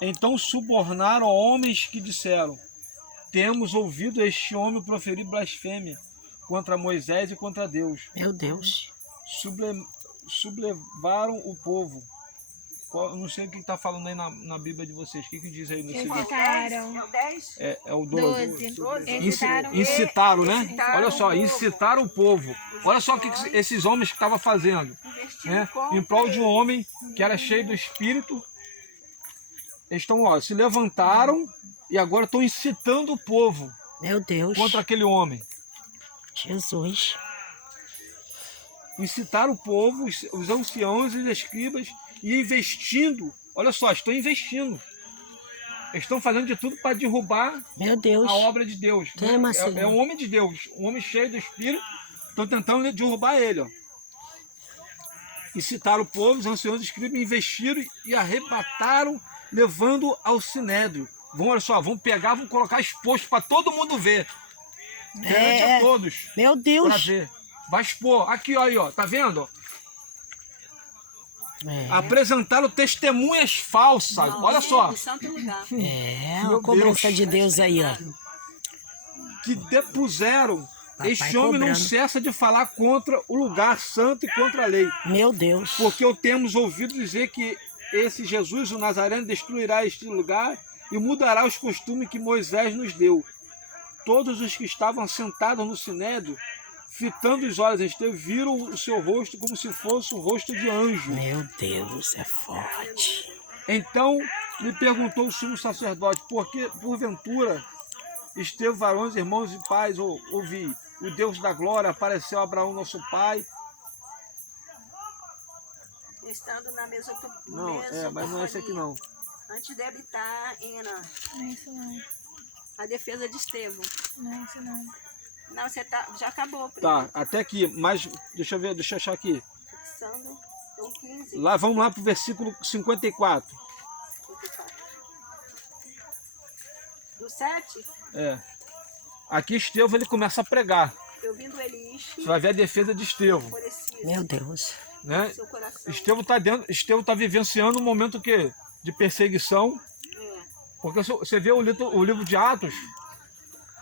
Então subornaram homens que disseram: temos ouvido este homem proferir blasfêmia contra Moisés e contra Deus. Meu Deus. Sublevaram o povo. Não sei o que está falando aí na Bíblia de vocês. O que diz aí nesse livro? Incitaram. É o 10? É o 12. 12. Incitaram, né? Incitaram Olha só, o povo. incitaram o povo. Olha só o que esses homens estavam fazendo, né? Em prol de um homem que era cheio do Espírito. Eles estão, ó, se levantaram e agora estão incitando o povo Meu Deus. contra aquele homem. Jesus. Incitaram o povo, os anciãos e os escribas, e investindo. Olha só, estão investindo. Eles estão fazendo de tudo para derrubar Meu Deus. a obra de Deus. Tema, É Senhor. um homem de Deus, um homem cheio do Espírito. Estão tentando derrubar ele. Ó. Incitaram o povo, os anciãos e escribas, investiram e arrebataram, levando ao sinédrio. Olha só, vão pegar, vão colocar exposto para todo mundo ver. Perante a todos. Meu Para Deus. ver. Vai expor. Aqui, ó, aí, ó. Tá vendo? É. Apresentaram testemunhas falsas. Olha só. Em santo lugar. É, Meu a cobrança Deus. de Deus aí, ó. Que depuseram. Papai Este homem não cobrando. cessa de falar contra o lugar santo e contra a lei. Meu Deus. Porque eu temos ouvido dizer que esse Jesus, o Nazareno, destruirá este lugar e mudará os costumes que Moisés nos deu. Todos os que estavam sentados no sinédrio, fitando os olhos em Estevão, viram o seu rosto como se fosse o rosto de anjo. Meu Deus, é forte. Então lhe perguntou o sumo sacerdote: porque porventura Estevão, varões, irmãos e pais, ouvi, o Deus da glória apareceu a Abraão, nosso pai. Estando na Mesopotamia. Não, mas não é esse aqui não. Antes de habitar em Enã. Não é isso não. A defesa de Estevão. Não é isso não. Não, você tá, já acabou. Tá, até aqui, mas deixa eu ver, deixa eu achar aqui. Fixando. Então 15. Lá, vamos lá para o versículo 54. 54. Do 7, É. Aqui Estevão ele começa a pregar. eu vindo Elias, Você vai ver a defesa de Estevão, enfurecido Meu Deus. né? seu coração. Estevão tá vivenciando um momento que de perseguição, É. porque você vê o livro de Atos,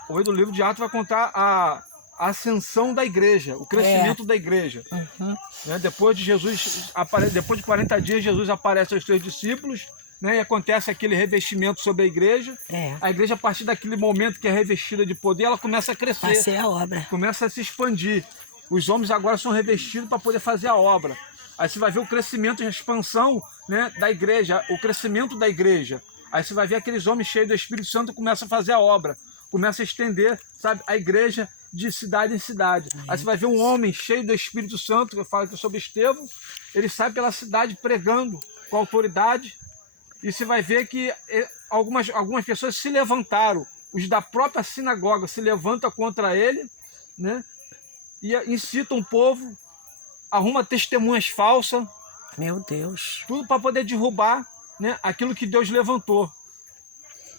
o livro de Atos vai contar a ascensão da igreja, o crescimento da igreja. Uhum. Né? Depois de 40 dias, Jesus aparece aos seus discípulos, né? E acontece aquele revestimento sobre a igreja. É. A igreja, a partir daquele momento que é revestida de poder, ela começa a crescer, Passei a obra. começa a se expandir. Os homens agora são revestidos para poder fazer a obra. Aí você vai ver o crescimento e a expansão, né, da igreja, o crescimento da igreja. Aí você vai ver aqueles homens cheios do Espírito Santo começam a fazer a obra, começa a estender, sabe, a igreja de cidade em cidade. Aí você vai ver um homem cheio do Espírito Santo, que eu falo aqui sobre Estevão, ele sai pela cidade pregando com autoridade, e você vai ver que algumas pessoas se levantaram, os da própria sinagoga se levantam contra ele, né? E incitam o povo, arruma testemunhas falsas, Meu Deus. tudo para poder derrubar, né, aquilo que Deus levantou.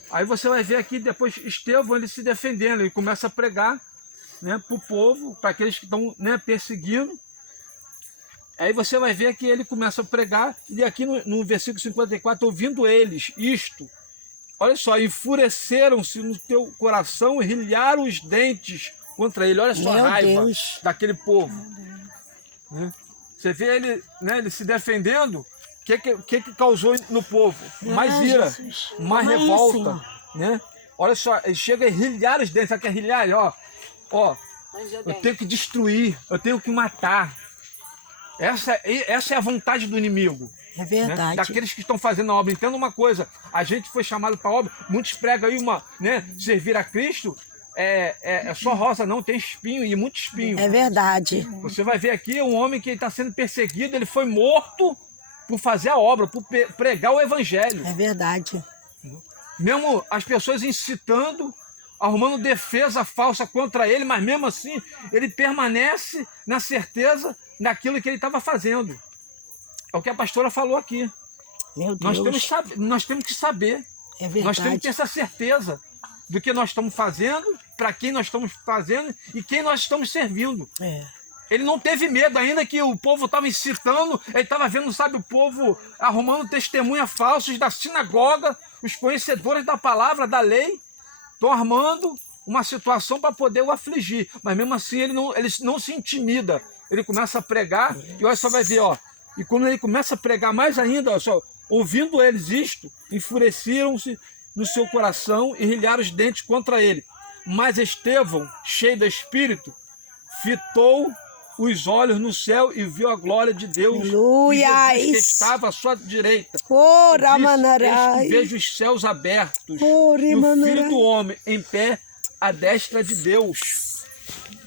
Aí você vai ver aqui depois Estevão ele se defendendo, ele começa a pregar, né, para o povo, para aqueles que estão, né, perseguindo. Aí você vai ver que ele começa a pregar, e aqui no versículo 54, ouvindo eles isto, olha só, enfureceram-se no teu coração e rilharam os dentes contra ele. Olha só a Meu raiva Deus. daquele povo. Né? Você vê ele, né, ele se defendendo, o que causou no povo? Mais Ah, ira, Jesus. mais Toma aí, revolta. Senhor. Né? Olha só, ele chega a rilhar os dentes, sabe o que é rilhar? Ó, Mas eu eu tenho. tenho que destruir, eu tenho que matar. Essa é a vontade do inimigo. É Né? verdade. Daqueles que estão fazendo a obra. Entenda uma coisa, a gente foi chamado para a obra, muitos pregam aí né, servir a Cristo é só rosa, não, tem espinho e muito espinho. É verdade. Você vai ver aqui um homem que está sendo perseguido, ele foi morto por fazer a obra, por pregar o evangelho. É verdade. Mesmo as pessoas incitando, arrumando defesa falsa contra ele, mas mesmo assim ele permanece na certeza daquilo que ele estava fazendo. É o que a pastora falou aqui. Meu Nós Deus. temos que saber, É nós temos que verdade. ter essa certeza do que nós estamos fazendo, para quem nós estamos fazendo e quem nós estamos servindo. É. Ele não teve medo, ainda que o povo estava incitando, ele estava vendo, sabe, o povo arrumando testemunha falsas da sinagoga, os conhecedores da palavra, da lei, estão armando uma situação para poder o afligir. Mas mesmo assim ele não se intimida. Ele começa a pregar e olha só, vai ver, ó. E quando ele começa a pregar mais ainda, olha só, ouvindo eles isto, enfureceram-se no seu coração e rilharam os dentes contra ele. Mas Estevão, cheio do Espírito, fitou os olhos no céu e viu a glória de Deus. Aleluia! E Jesus que estava à sua direita. Ora, Disse, manarai. eis que vejo os céus abertos Ore, e o manarai. Filho do Homem em pé à destra de Deus.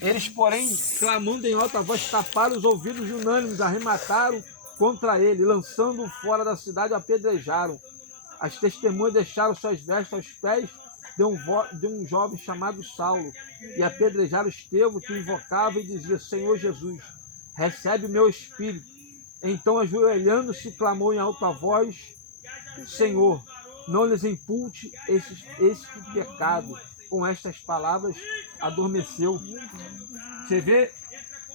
Eles, porém, clamando em alta voz, taparam os ouvidos unânimes, arremataram contra ele, lançando-o fora da cidade, apedrejaram. As testemunhas deixaram suas vestes aos pés de um jovem chamado Saulo, e apedrejaram Estevão, que invocava e dizia: Senhor Jesus, recebe o meu espírito. Então, ajoelhando-se, clamou em alta voz: Senhor, não lhes impute este pecado. Com estas palavras, adormeceu. Você vê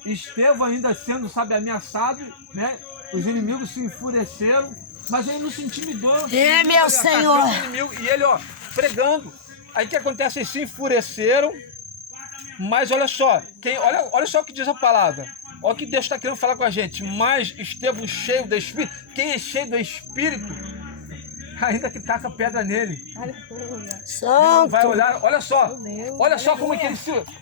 Estevão ainda sendo, sabe, ameaçado, né? Os inimigos se enfureceram, mas ele não se intimidou. É, meu Ele Senhor. atacando o inimigo, e ele, ó, pregando. Aí o que acontece? Eles se enfureceram, mas olha só, olha só o que diz a palavra. Olha o que Deus está querendo falar com a gente. Mas Estevão, cheio do Espírito, quem é cheio do Espírito, ainda que taca pedra nele, Aleluia. ele não Santo. vai olhar. Olha só, Meu Deus. olha só como é que Aleluia. ele se...